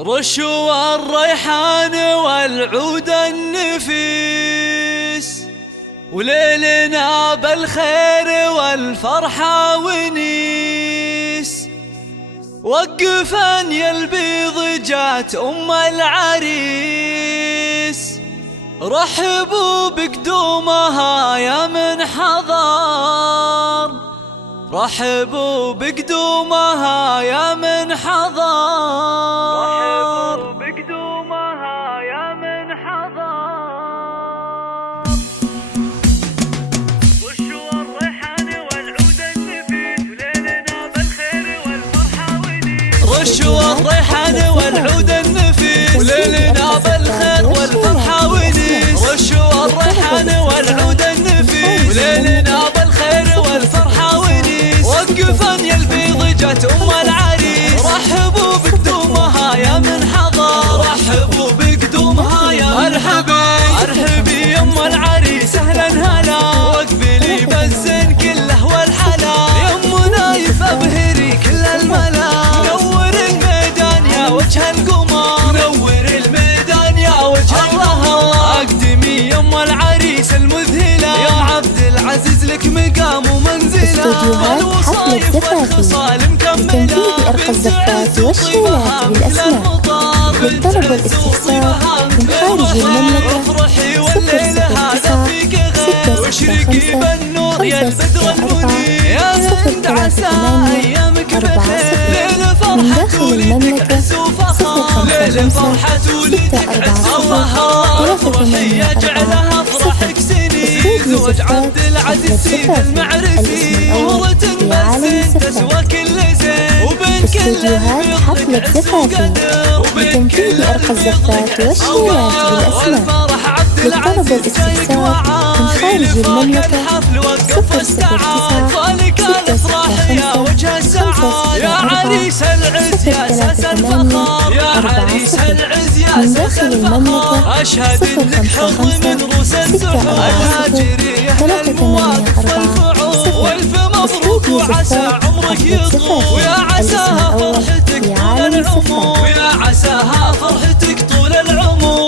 رشوا الريحان والعود النفيس، وليلنا بالخير والفرحة ونيس. وقفن يا البيض جات أم العريس، رحبوا بقدومها يا من حضر، رحبوا بقدومها يا من حضر، رحبوا بقدومها يا من حضر. رشوا الريحان والعود النفيس، وليلنا بالخير والفرحة ونيس. رشوا الريحان والعود النفيس، وليلنا بالخير والفرحة ونيس. رشوا الريحان والعود النفيس، وليلنا بالخير والفرحة ونيس. وقفن يا البيض جات أم العريس، رحبوا بقدومها يا من حضر، رحبوا بقدومها يا مرحبا. ارحبي يا ام العريس اهلا هلا، واقبلي بالزين كله والحلا. يمنا يفبهري كل الملا، نور الميدان يا وجه القمر، نور الميدان يا وجه الله. اقدمي يا ام العريس المذهله، يا عبد العزيز لك مقام ومنزله. استوديوهات حفل الزفافي لتنفيذ أرقى الزفات والشيلات بالأسماء. للطلب والاستفسار من خارج المملكة 009 من داخل المملكة 055 عبد العزيز سيد المعرسي، ورة بس تسوى كل زين، وبين كل حفل الزفافي لتنفيذ أرقى الزفات والشيلات بالأسماء. للطلب والاستفسار من خارج المملكة 009 يا عريس العز يا اساس الفخر، يا عريس العز يا اساس الفخر. اشهد انك حظ من روس الزهور، الهاجري اهل المواقف والفعول. والف مبروك وعسى عمرك يطول، ويا عساها فرحتك طول العمر، ويا عساها فرحتك طول العمر.